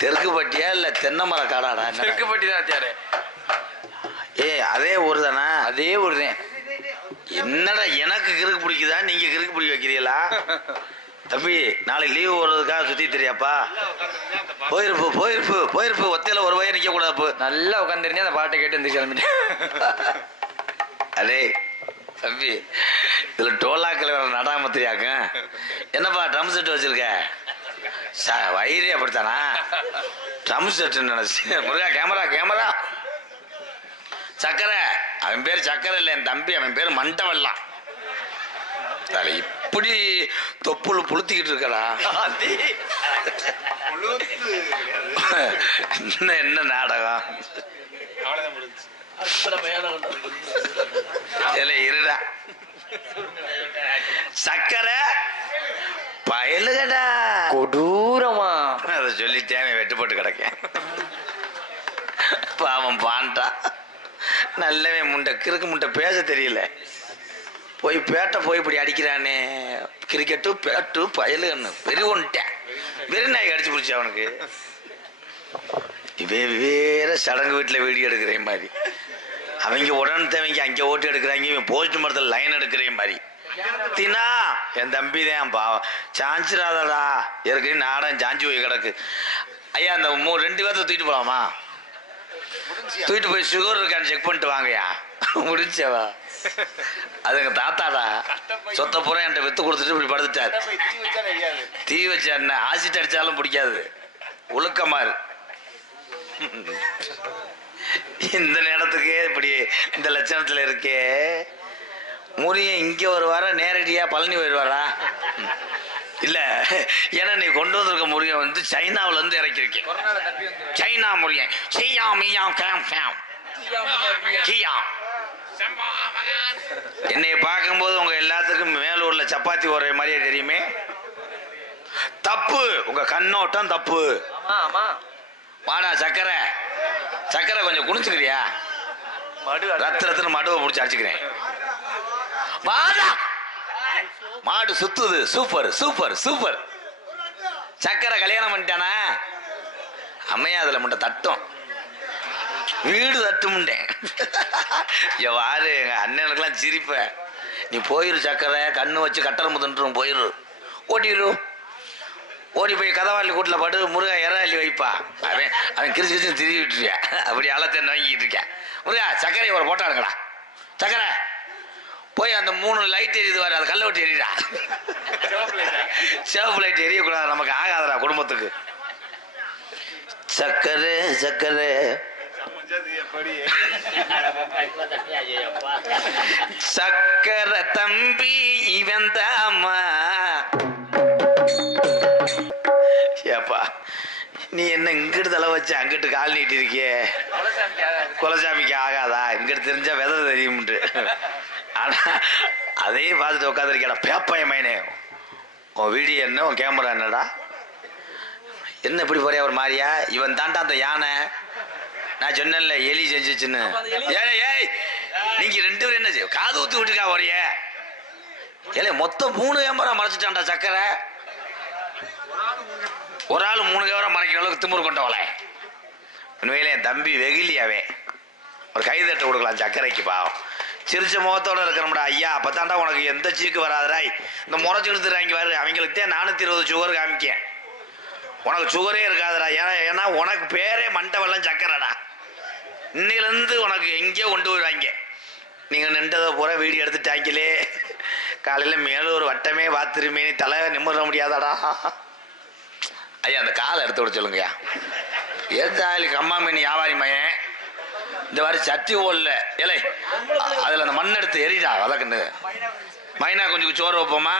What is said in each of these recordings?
தெற்கு பட்டியா இல்ல தென்னை மர காடாடா? தெற்கு பட்டி தான் அத்தியாரு. அதே ஊர் தானே? அதே ஊர் தான். என்னடா எனக்கு கிறுக்கு பிடிக்குதா, நீங்க கிறுக்கு பிடிக்க வைக்கிறீங்களா? தம்பி நாளைக்கு லீவு போடுறதுக்காக சுத்தி தெரியாப்பா? போயிருப்பு போயிருப்பு போயிருப்பு. ஒத்தையில ஒரு வயர் நிக்க கூடாது. நல்லா உட்காந்துருந்தேன், அந்த பாட்டை கேட்டு வந்து கிளம்பிட்டேன். அடே தம்பி, இதுல டோலா கிளம்புற நடாமத்திரியாக்க என்னப்பா ட்ரம் செட் வச்சிருக்க? வயிறே அப்படித்தானா? ட்ரம் செட் நினைச்சு முருகா. Camera camera. சக்கரை, அவன் பேர் சக்கரை இல்லை என் தம்பி, அவன் பேர் மண்டவெல்லாம். இப்படி தொப்புள் புளுத்திக்கிட்டு இருக்கடா. என்ன நாடகம் இருடா. சக்கரை பயலுகடா கொடூரமா அதை சொல்லிட்டேன். வெட்டு போட்டு கிடக்கேன். பாவம் பாண்டா. நல்லவே முண்டை கிறுக்கு முண்டை பேச தெரியல. போய் பேட்டை போய் இப்படி அடிக்கிறானே. கிரிக்கெட்டு பேட்டு பயலுன்னு வெறி ஒன்ட்டேன். வெறி நாய் அடிச்சு பிடிச்சி அவனுக்கு. வேற சடங்கு வீட்டில் வீடியோ எடுக்கிற மாதிரி, அவங்க உடனே தேவைங்க அங்கே ஓட்டு எடுக்கிறாங்க, இவன் போஸ்ட் மரத்தில் லைன் எடுக்கிற மாதிரி. தினா என் தம்பி தான் பாவம். சாஞ்சிராதடா ஏற்கனவே நாடம் சாஞ்சி போய் கிடக்கு. ஐயா அந்த 2 பேர்த்த தூக்கிட்டு போகலாமா? தூக்கிட்டு போய் சுகர் இருக்கான்னு செக் பண்ணிட்டு வாங்கயா. முடிச்சவா அது எங்க தாத்தாடா. சொத்த பூரா என்கிட்ட வித்து கொடுத்துட்டு இப்படி படுத்துட்டாரு. தீ வச்சா என்ன ஆசிட் அடிச்சாலும் பிடிக்காது. ஒழுக்கமாறு இந்த நேரத்துக்கு இப்படி இந்த லட்சணத்துல இருக்கே. முருகன் இங்க வருவாரா நேரடியா பழனி வருவாரா? இல்ல, ஏன்னா நீ கொண்டு வந்திருக்க முருகன் வந்து சைனாவில இருந்து இறக்கிருக்கேன். சைனா முருகன். என்னை பார்க்கும்போது உங்க எல்லாத்துக்கும் மேலூர்ல சப்பாத்தி ஒரே மாதிரியே தெரியுமே. தப்பு, உங்க கண்ணோட்டம் தப்பு. வாடா சக்கரை. சக்கரை கொஞ்சம் குடிச்சுக்கிறியா? ரத்திரத்துல மடுவை பிடிச்சி அடிச்சுக்கிறேன். வாடா. மாடு சுத்துது. Super super super. சக்கரை கல்யாணம் பண்ணிட்டானா? அம்மையா அதுல முட்டை தட்டும், வீடு தட்டுமுண்டேன். வாரு எங்க அண்ணனுக்கெல்லாம் சிரிப்ப. நீ போயிரு சக்கரை, கண்ணு வச்சு கட்டல் முதன்றும் போயிரு. ஓடிரு. ஓடி போய் கதவாளி கூட்டில் படு. முருகா இறாலி வைப்பா. அவன் கிரிச்சு கிரிச்சு திரி விட்டுருவியா. அப்படி அலத்தேன் வாங்கிட்டு இருக்கேன். முருகா சக்கரை ஒரு போட்டாடுங்கடா. சக்கரை போய் அந்த 3 லைட் எரியுது வாரு, அது கல்ல விட்டு எரியுடா. சிவப்பு லைட் எரியக்கூடாது, நமக்கு ஆகாதடா குடும்பத்துக்கு. சக்கரை சக்கரை சக்கரை தம்பி இவன் தாமா. ஏப்பா நீ என்ன இங்கிட்டு தலை வச்சு அங்கிட்டு கால் நீட்டி இருக்கியே? குலசாமிக்கு ஆகாதா? இங்கிட்டு தெரிஞ்சா விதை தெரியும்ட்டு. ஆனா அதையும் பார்த்துட்டு உட்காந்துருக்கேடா. பேப்பாய மைனே, உன் வீடியோ என்ன, உன் கேமரா என்னடா? என்ன இப்படி போறியா ஒரு மாதிரியா? இவன் தாண்டா அந்த யானை. நான் சொன்னேன்ல எலி செஞ்சிச்சுன்னு. ஏய் நீங்க 2 பேரும் என்ன காது ஊத்தி விட்டுக்கா ஒரைய? ஏலே மொத்தம் 3 கேமரா மறைச்சிட்டான்டா சக்கரை. ஒரு ஆள் 3 கேமரா மறைக்கிற அளவுக்கு திமுரு கொண்டவள. உண்மையிலே என் தம்பி வெகுலியாவே ஒரு கைதட்ட கொடுக்கலாம் சக்கரைக்கு. பாவம் சிரிச்ச முகத்தோட இருக்கிறோம்டா. ஐயா அப்பத்தாண்டா உனக்கு எந்த சீக்கு வராதுராய். இந்த முறைச்சு எடுத்துறாங்க பாரு, அவங்களுக்கு தான் 420 சுகர் காமிக்கேன். உனக்கு சுகரே இருக்காதுடா. ஏன்னா உனக்கு பேரே மண்டவெல்லாம் சக்கரைடா. இன்னிலிருந்து உனக்கு எங்கேயோ கொண்டு வருவாங்க. நீங்க நின்றதை பூரா வீடியோ எடுத்துட்டாங்களே. காலையில மேலும் ஒரு வட்டமே பார்த்துருமே, நீ தலை நிமிர முடியாதாடா. ஐயா அந்த காலை எடுத்து விட சொல்லுங்கய்யா. ஏத்தாளுக்கு அம்மா மீன் வியாபாரி மையன் இந்த மாதிரி சட்டி ஓடல ஏலே, அதுல அந்த மண் எடுத்து எரிடா வதக்குன்னு. மைனா கொஞ்சம் சோறு வைப்போமா?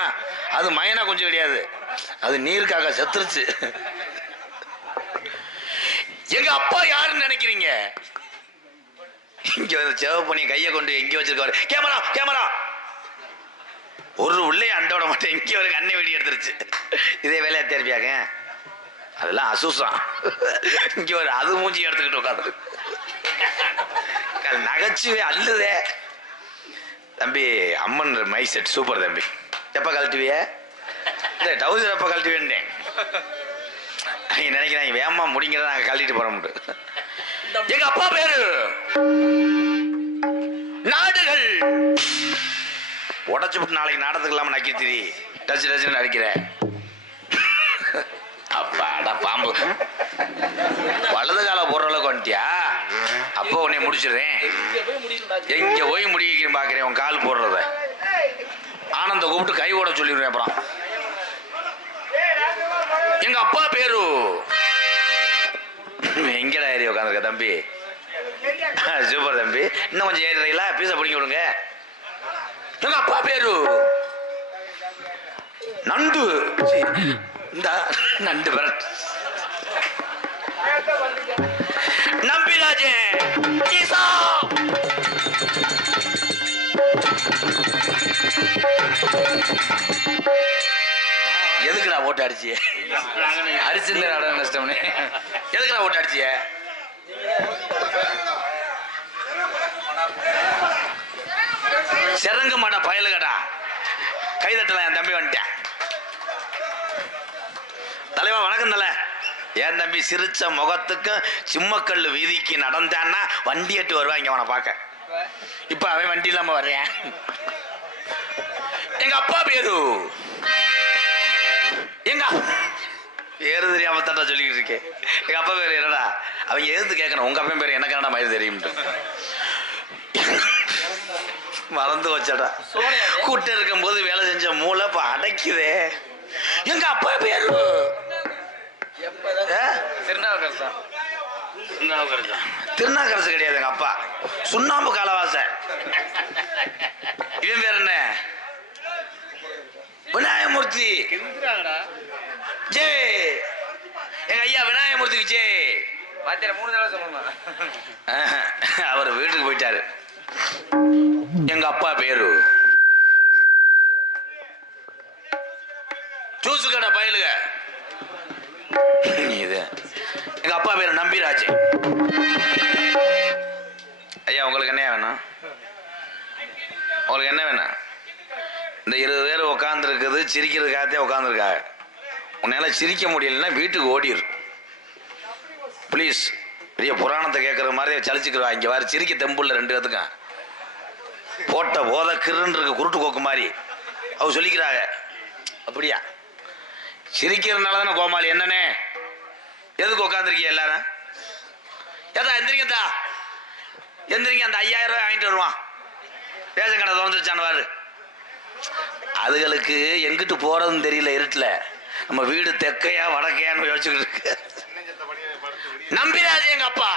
அது மைனா கொஞ்சம் கிடையாது, அது நீருக்காக செத்துருச்சு. எங்க அப்பா யாருன்னு நினைக்கிறீங்க? இங்க சேவ பண்ணி கையை கொண்டு எங்க வச்சிருக்காரு. கேமரா கேமரா ஒரு உள்ளே அண்டோட மட்டும் எங்கே ஒரு அண்ணன் வெடி எடுத்துருச்சு. இதே வேலையா தெரிவியாங்க. அதெல்லாம் அசூசம். இங்க ஒரு அது மூஞ்சி எடுத்துக்கிட்டு உட்காந்து நகைச்சுவை அல்லுதே. தம்பி அம்மன் மை செட் சூப்பர் தம்பி. எப்ப கழட்டுவிய? டவுசர் எப்ப கழட்டுவேன்? அவங்க நினைக்கிறாங்க வேகமா முடிங்கிறத நாங்க கழட்டிட்டு போறோம். எங்க அப்பா பேரு நாடுகள் உடச்சு விட்டு நாளைக்கு நாடகத்துக்கு இல்லாம நக்கி திரி டச்சு டச்சுன்னு அடிக்கிற அப்பாடா பாம்பு வலது கால போடுற அளவுக்கு வந்துட்டியா? அப்போ உன்னை முடிச்சிடுறேன். எங்க போய் முடிக்கிறேன் பாக்குறேன் உன் கால் போடுறத. ஆனந்த கூப்பிட்டு கை ஓட சொல்லிடுறேன். அப்புறம் எங்க அப்பா பேரு எங்கடா ஏறி உட்காந்துருக்க தம்பி? சூப்பர் தம்பி, இன்னும் கொஞ்சம் ஏறிடுறீங்களா? பீஸை பிடிங்க விடுங்க. எங்க அப்பா பேரு நண்டு. இந்த நண்டு விரட் நம்பிராஜே கீசா. எதுக்குடா ஓட்டு அடிச்சிய? அரிசிந்த நாடகம் நஷ்டம்னே. எதுக்குடா ஓட்டு அடிச்சிய? சிறங்க மாட்டா பயலுகடா. கைதட்டலாம். என் தம்பி வந்துட்டேன். தலைவா வணக்கம். தலை என் தம்பி சிரிச்ச முகத்துக்கும் சிம்மக்கல்லு வீதிக்கு நடந்தான்னா வண்டி எட்டு வருவாங்க அவனை பார்க்க. இப்ப அவன் வண்டி இல்லாம வர்றேன். எங்க அப்பா பேரு எங்க பேரு தெரியாம தட்டா சொல்லிக்கிட்டு இருக்கேன். எங்க அப்பா பேரு என்னடா? அவங்க எதிர்த்து கேட்கணும். உங்க அப்பா பேரு எனக்கு என்னடா மாதிரி தெரியும். மறந்து வச்சடா. கூட்ட இருக்கும் போது வேலை செஞ்ச மூளை இப்ப அடைக்குதே. எங்க அப்பா பேரு திருநாவுக்கரசு கிடையாது. எங்க அப்பா சுண்ணாம்பு காலவாச. இவன் பேர் என்ன? விநாயகமூர்த்தி. ஜே எங்க ஐயா விநாயகமூர்த்திக்கு ஜே. 3 தடவை சொல்லணும். அவர் வீட்டுக்கு போயிட்டாரு. எங்க அப்பா பேரு ஜூசு கடை பயலுக. இது எங்க அப்பா பேரு நம்பிராஜ். ஐயா உங்களுக்கு என்ன வேணும்? உங்களுக்கு என்ன வேணும்? இந்த 20 பேர் உட்கார்ந்து இருக்குது சிரிக்கிறதுக்காகத்தே உட்காந்துருக்காங்க. உன்னால சிரிக்க முடியலன்னா வீட்டுக்கு ஓடிரு ப்ளீஸ். பெரிய புராணத்தை கேட்கற மாதிரி சலிச்சுக்கிறவா. இங்க வேற சிரிக்க தெம்புள்ள 2 பேத்துக்கும் போட்ட போத கிருன்னு இருக்கு குருட்டு கோக்கு மாதிரி. அவ சொல்லிக்கிறாங்க. அப்படியா? சிரிக்கிறதுனால தானே கோமாளி. என்னன்னே எதுக்கு உட்காந்துருக்கீங்க எல்லாரும்? ஏதா எந்திரிங்கத்தா எந்திரிங்க. அந்த 5000 ரூபாய் வாங்கிட்டு வருவான். ரேஷன் கடை திறந்துருச்சான்னு வாரு. அதுகளுக்கு எங்கிட்டு போறதுன்னு தெரியல. இருட்டுல நம்ம வீடு தெக்கையா வடக்கையான்னு யோசிச்சுக்கிட்டு இருக்கு. நம்பிராஜ் எங்க அப்பா.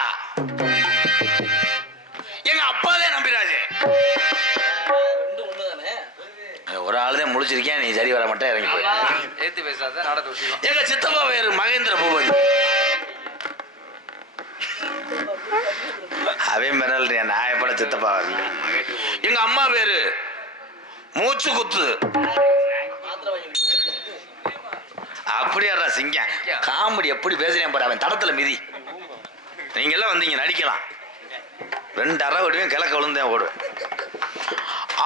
எங்க அப்பாதே நம்பிராஜ். ஒரு ஆளுதான் முடிச்சிருக்கேன். நீ சரி வர மாட்டேன். இறங்கி போய் ஏத்தி பேசாத நாடகத்தை. எங்க சித்தப்பா பேரு மகேந்திர பூபதி. அவன் மிரல் நான் எப்பட சித்தப்பா வரல. எங்க அம்மா பேரு மூச்சு குத்து. அப்படியாடா சிங்கம். காமெடி எப்படி பேசுறேன் பாரு. அவன் தடத்துல மிதி. நீங்க எல்லாம் வந்தீங்க நடிக்கலாம். 2 அரை விடுவேன். கிழக்க விழுந்தேன் ஓடுவேன்.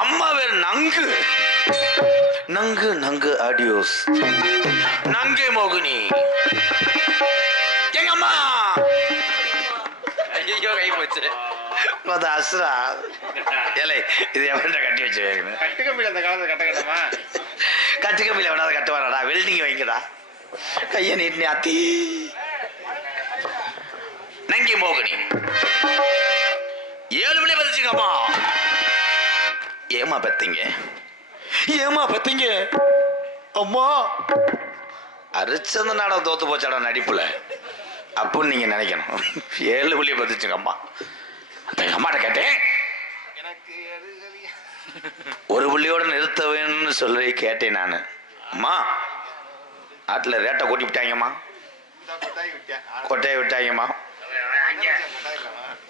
அம்மா பேரு நங்கு. நங்கு நங்கு ஆடியோஸ். நங்கை மோகினி. எங்க அம்மா. ஐயோ கை போச்சு. அசுரா ஏலை இது எவன்டா கட்டி வச்சு கட்டு கம்பியில் அந்த காலத்துல கட்ட கட்டமா? கட்டு கம்பியில் எவனாவது கட்டுவானடா? வெல்டிங் வைங்கடா. கைய நீட்டி அத்தி. நங்கி மோகினி 7 மணி பதிச்சுங்கம்மா. ஏமா பத்தீங்க? ஏமா பத்தீங்க? அம்மா அரிச்சந்த நாடகம் தோத்து போச்சாடா நடிப்புல அப்படின்னு நீங்க நினைக்கணும். 7 புள்ளிய பதிச்சுங்க அம்மா. எங்க அம்மாட்ட கேட்டேன். ஒரு புள்ளியோட நிறுத்த வேணும்னு சொல்லி கேட்டேன் நானு. அம்மா ஆட்டுல ரேட்டை கூட்டி விட்டாங்கம்மா. கொட்டையை விட்டாங்கம்மா.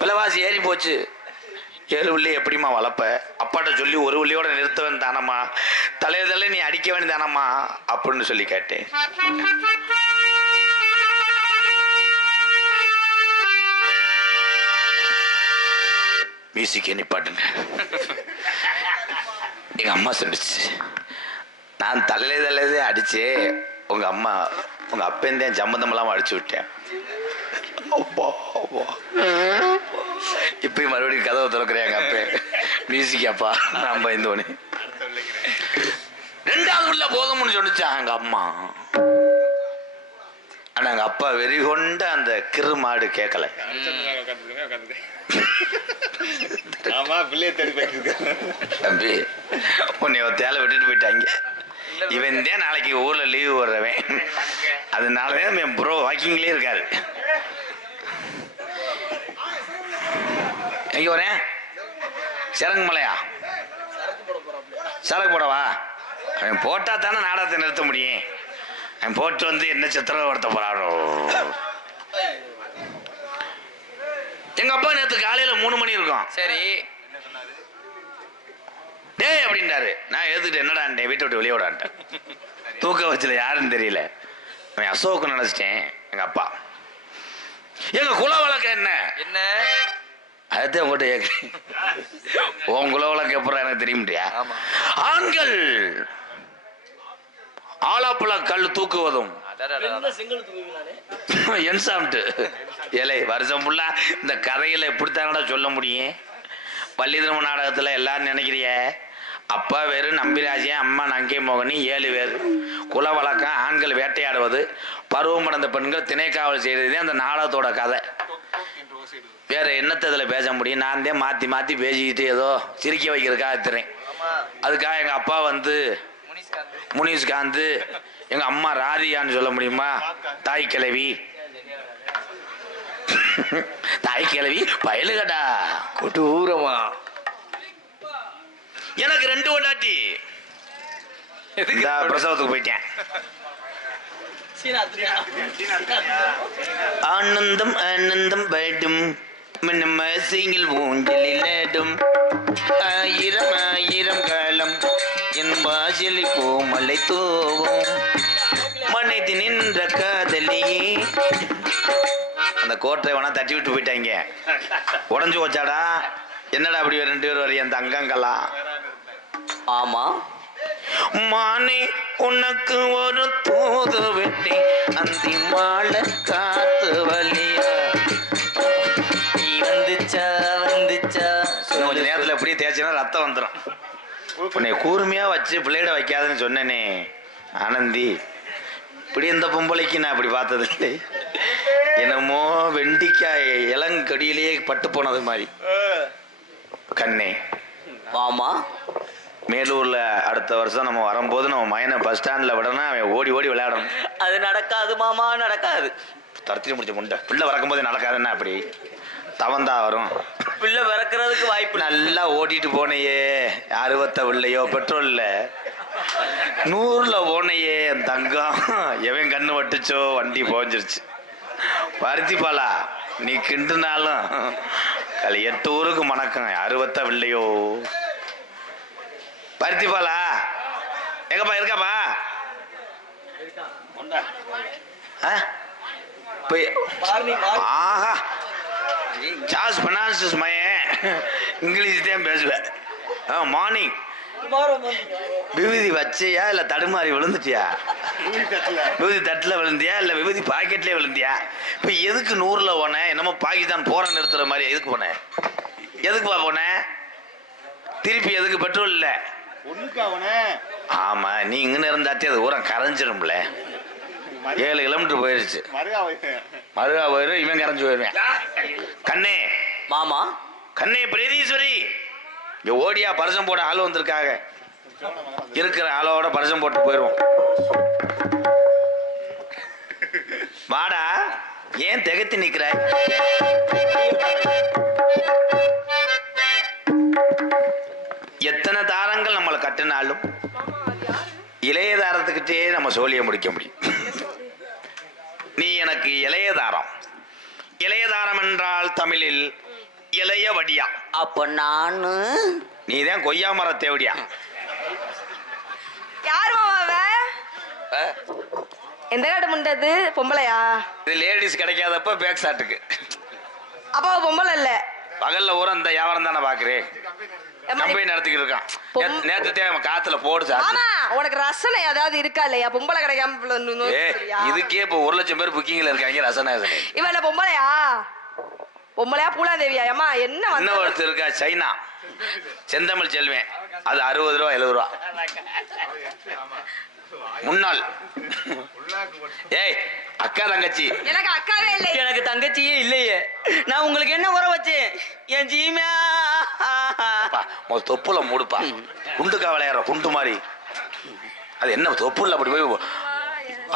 விலைவாசி ஏறி போச்சு. 7 புள்ளி எப்படிமா வளர்ப்ப? அப்பாட்ட சொல்லி 1 புள்ளியோட நிறுத்தவன் தானம்மா. தலையில நீ அடிக்க வேண்டியதானம்மா அப்படின்னு சொல்லி கேட்டேன். மியூசிக்கே நிப்பாட்டுங்க. எங்க அம்மா சொல்லிச்சு. நான் தலையிலே அடிச்சு உங்க அம்மா உங்க அப்பந்தான் சம்மந்தம் இல்லாம அடிச்சு விட்டேன். இப்பயும் மறுபடியும் கதவை திறக்கிறேன். எங்க அப்ப மியூசிக் அப்பா நான் பயந்தோனே. ரெண்டாவது உள்ள போதும்னு சொல்லிச்சா எங்க அம்மா. ஆனா எங்க அப்பா வெறி கொண்ட அந்த கிரு மாடு கேட்கல. ஆமா பிள்ளைய தேடி போயிட்டு தம்பி உன்னை தேலை விட்டுட்டு போயிட்டாங்க. இவன் தான் நாளைக்கு ஊர்ல லீவு வர்றவன். அதனாலதான் என் ப்ரோ வாக்கிங்லேயே இருக்காரு. எங்க வரேன்? சிறங்கு மலையா? சரக்கு போடவா? அவன் போட்டா தானே நாடகத்தை நிறுத்த முடியும். அவன் போட்டு வந்து என்ன சித்திரப்படுத்த போறாரோ. எங்க அப்பா நேற்று காலையில 3 மணி இருக்கும். சரி டேய் அப்படின்றாரு. நான் எழுதுக்கிட்டு என்னடான்ட்டேன், வீட்டை விட்டு வெளியே விடான்ட்டேன். தூக்க வச்சுல யாருன்னு தெரியல. அவன் அசோக்கு நினைச்சிட்டேன். எங்க அப்பா எங்க குல வழக்கம் என்ன என்ன? அதுதான் உங்கள்கிட்ட கேட்குறேன். உன் குல வழக்கம் எப்பறம் எனக்கு தெரிய முடியா? ஆண்கள் ஆலாப்புல கல் தூக்குவதும் ஏலே வருஷம் ஃபுல்லா இந்த கதையில எப்படித்தானடா சொல்ல முடியும்? பள்ளி திரும்ப நாடகத்துல எல்லாரும் நினைக்கிறிய அப்பா வேறு நம்பிராஜன், அம்மா நங்கை மோகனி 7 பேர். குல வழக்கம் ஆண்கள் வேட்டையாடுவது, பருவம் அடைந்த பெண்கள் திணைக்காவல் செய்யறதே அந்த நாடகத்தோட கதை. வேற என்னத்தை இதில் பேச முடியும்? நான் தான் மாற்றி மாற்றி பேசிக்கிட்டு ஏதோ சிரிக்க வைக்கிறதுக்காக எடுத்துறேன். அதுக்காக எங்கள் அப்பா வந்து முனிஷ்காந்த், எங்கள் அம்மா ராதிகான்னு சொல்ல முடியுமா? தாய் கிழவி. தாய் கிழவி பயலுகடா கொடூரமா. எனக்கு 2 பொண்டாட்டி. பிரசவத்துக்கு போயிட்டேன். ஆனந்தம் ஆனந்தம் படும் மனமாசியில் ஊஞ்சலிடும் 1000 1000 காலம் என் வாசலி பூமலை தூவும் மனைதி நின்ற காதலியே. அந்த கோட்டை வேணா தட்டி விட்டு போயிட்டாங்க. உடஞ்சு வச்சாடா. என்னடா அப்படி 2 பேர் வரையும் அந்த அங்கங்கெல்லாம்? ஆமா மானே உனக்கு ஒரு தூது வெட்டி அந்தி மாலை காத்து வலியா. நீ வந்துச்சா வந்துச்சா கொஞ்ச நேரத்தில் எப்படியே தேய்ச்சினா ரத்தம் வந்துடும். உன்னை கூர்மையா வச்சு பிள்ளையிட வைக்காதுன்னு சொன்னேனே ஆனந்தி. இப்படி இந்த பொம்பளைக்கு நான் இப்படி பார்த்தது இல்லை. என்னமோ வெண்டிக்காய் இளங்கடியிலேயே பட்டு போனது மாதிரி. கண்ணே ஆமா மேலூர்ல அடுத்த வருஷம் நம்ம வரும்போது நம்ம மயனை பஸ் ஸ்டாண்ட்ல விடணும். அவன் ஓடி ஓடி விளையாடணும். அது நடக்காது மாமா, நடக்காது. தரத்தி முடிச்ச முண்டை பிள்ளை வறக்கும் போது நடக்காதுன்னா அப்படி தவந்தா வரும். பிள்ளை வறக்கிறதுக்கு வாய்ப்பு. நல்லா ஓட்டிட்டு போனையே, 60 இல்லையோ பெட்ரோல் இல்ல 100ல போனையே என் தங்கம். எவன் கண்ணு வட்டுச்சோ வண்டி போஞ்சிருச்சு. பருத்திப்பாலா நீ கிண்டுனாலும் 8 ஊருக்கு மணக்கம். 60 இல்லையோ பருத்திப்பாலா எங்கப்பா இருக்காப்பா? ஆஹா சார்ஸ் பனான்ஸ் மயன் இங்கிலீஷ் தான் பேசுவேன். மார்னிங் விபூதி வச்சியா இல்ல தடுமாறி விழுந்துட்டியா? விபூதி தட்டுல விழுந்தியா இல்ல விபூதி பாக்கெட்லயே விழுந்தியா? இப்ப எதுக்கு 100ல போன? என்னமோ பாகிஸ்தான் போற நிறுத்துற மாதிரி எதுக்கு போன? எதுக்குப்பா போன? திருப்பி எதுக்கு? பெட்ரோல் இல்ல. ஆமா நீ இங்க இருந்தாத்தே அது ஊரம் கரைஞ்சிரும்ல. 7 கிலோமீட்டர் போயிருச்சு. மருகா போயிரும். இவன் கரைஞ்சு போயிருவேன். கண்ணே மாமா கண்ணே பிரதீஸ்வரி இங்க ஓடியா பரிசம் போட ஆள் வந்திருக்காங்க. இருக்கிற ஆளோட பரிசம் போட்டு போயிருவோம். வாடா ஏன் திகத்தி நிக்கிறாய்? எத்தனை தாரங்கள் நம்மளை கட்டினாலும் இளைய தாரத்துக்கிட்டே நம்ம சோழிய முடிக்க முடியும். நீ எனக்கு இளைய தாரம். இளைய தாரம் என்றால் தமிழில் இளைய வடியா. அப்ப நானு நீதான் கொய்யா மர தேவடியா. யார் மாமாவ? எந்த கடை முண்டது? பொம்பளையா? இது லேடிஸ் கிடைக்காதப்ப பேக் ஷாட்டுக்கு. அப்பா பொம்பளை இல்ல. பகல்ல ஊரம் இந்த வியாபாரம் தானே பாக்குறேன். கம்பெனி நடத்திக்கிட்டு இருக்கான். நேத்து காத்துல போடு சார். ஆமா, உனக்கு ரசனை ஏதாவது இருக்கா இல்லையா? பொம்பளை கிடைக்காம இதுக்கே இப்ப 1 லட்சம் பேர் புக்கிங்ல இருக்காங்க. ரசனை இவன் பொம்பளையா? பொம்பளையா பூலாதேவியா? ஏமா என்ன இன்னும் ஒருத்தர் இருக்கா சைனா, செந்தமிழ் செல்வேன். அது 60 ரூபா 70 ரூபா முன்னாள். ஏய் அக்கா தங்கச்சி. எனக்கு அக்காவே இல்லை. எனக்கு தங்கச்சியே இல்லையே. நான் உங்களுக்கு என்ன உற வச்சேன்? என் ஜீமா தொப்புல மூடுப்பா. குண்டுக்கா விளையாடுற குண்டு மாதிரி. அது என்ன தொப்புல அப்படி போய்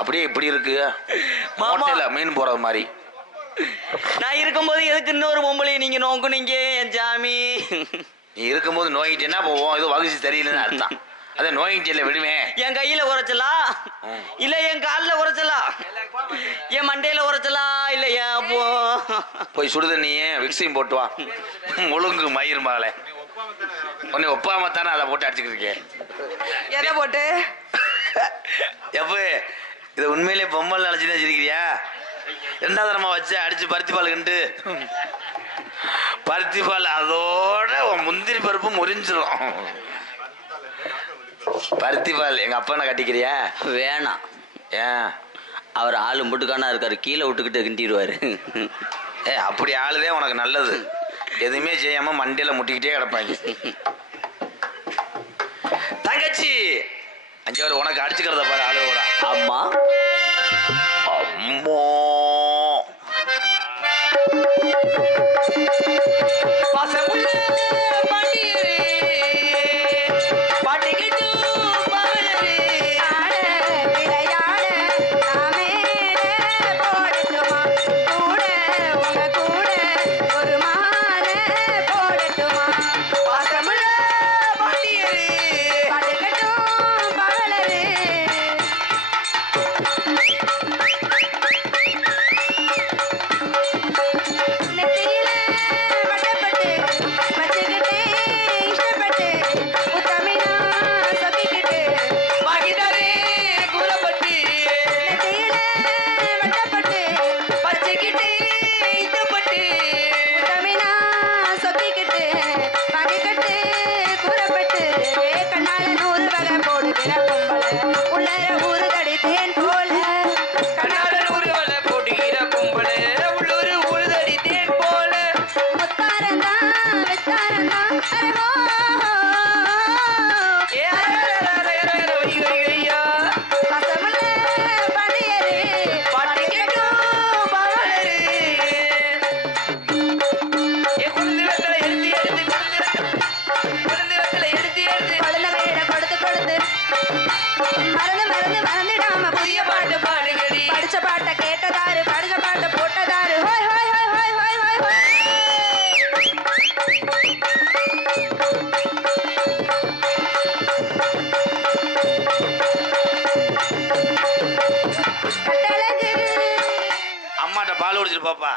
அப்படியே இப்படி இருக்கு. மாட்டையில மீன் போறது மாதிரி. நான் இருக்கும்போது எதுக்கு இன்னொரு பொம்பளையை நீங்க நோக்குனீங்க என் ஜாமி? நீ இருக்கும்போது நோயிட்டேன்னா போவோம். இது வகுச்சி தெரியலன்னு அர்த்தம். அதை நோயிட்டு விடுவேன். என் கையில உரைச்சலா இல்ல என் காலில் உரைச்சலா என் மண்டையில உரைச்சலா இல்லையா? போய் சுடுதண்ணியே விக்ஸையும் போட்டு வா. முழுங்கு மயிர் மாலை உன்னை ஒப்பாம தானே அதை போட்டு அடிச்சுக்கிட்டு இருக்கேன். எதை போட்டு? எப்ப இதை உண்மையிலே பொம்மல் நினைச்சுதான் வச்சிருக்கிறியா? 2வது தரமா வச்சு அடிச்சு பருத்தி பால் கண்டு பருத்தி பால் அதோட முந்திரி பருப்பு முறிஞ்சிடும். பருத்தி பால் எங்க அப்பா என்ன கட்டிக்கிறியா? வேணாம். ஏன்? அவர் ஆளு முட்டுக்கானா இருக்காரு, கீழே விட்டுக்கிட்டு கிண்டிடுவாரு. அப்படி ஆளுதே உனக்கு நல்லது. எதுவுமே செய்யாம மண்டையில முட்டிக்கிட்டே கிடப்பாங்க. தங்கச்சி 5 பேர் உனக்கு அடிச்சுக்கிறத பாரு. ஆளு கூட அம்மா அம்மோ பால் குடிச்சிட்டு பாப்பா.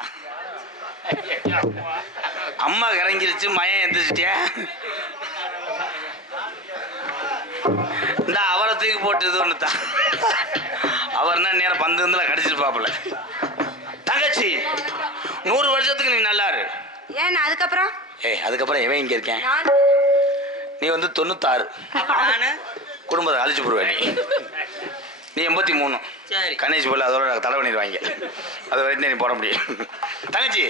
அம்மா இறங்கிருச்சு, மயம் எந்திரிச்சிட்டியா? இந்த அவரை தூக்கி போட்டு ஒன்று தான். அவர்னா நேரம் பந்து இருந்தா கடிச்சிட்டு பாப்பல. தங்கச்சி 100 வருஷத்துக்கு நீ நல்லா இரு. ஏன் அதுக்கப்புறம்? அதுக்கப்புறம் எவன் இங்க இருக்கேன்? நீ வந்து 96. குடும்பத்தை அழிச்சு போடுவேன். நீ 83. கணேஷ் போல அதோட தடை பண்ணிடுவாங்க. அதை வரைக்கும் நீ போட முடியும். தங்கச்சி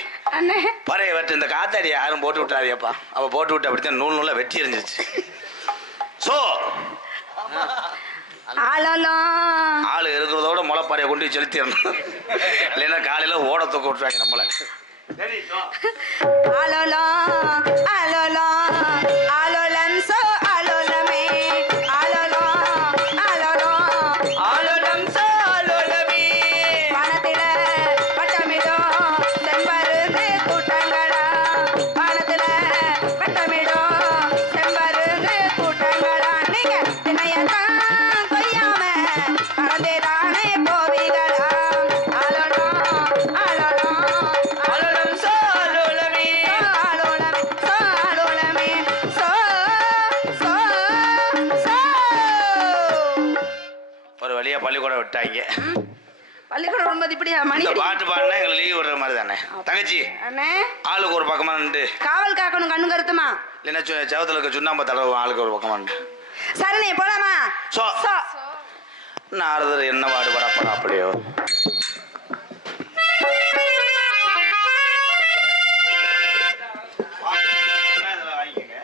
பாரு, இந்த காத்தாடி யாரும் போட்டு விட்டாதியப்பா. அவ போட்டு விட்டு அப்படித்தான் நூல் வெட்டி எறிஞ்சிச்சு. சோ ஆளு இருக்கிறதோட முளைப்பாறையை கொண்டு செலுத்திடணும். இல்லைன்னா காலையில ஓட தூக்க விட்டுருவாங்க நம்மள. பள்ளிக்கூடம் விட்டாங்க. பள்ளிக்கூடம் 19 இப்படியா மணி இந்த பாட்டு பாடினா எங்களுக்கு லீவ் விடுற மாதிரி தானே தங்கச்சி. அண்ணே ஆளுக்கு ஒரு பக்கமா நின்று காவல் காக்கணும் கண்ணு கருத்துமா இல்லைன்னா செவத்துல இருக்க சுண்ணாம்பு தடவை ஆளுக்கு ஒரு பக்கமா நின்று சரிண்ணே போலாமா சோ நாரதர் என்ன பாடுபடப்படா அப்படியோ. வாங்கிக்கங்க.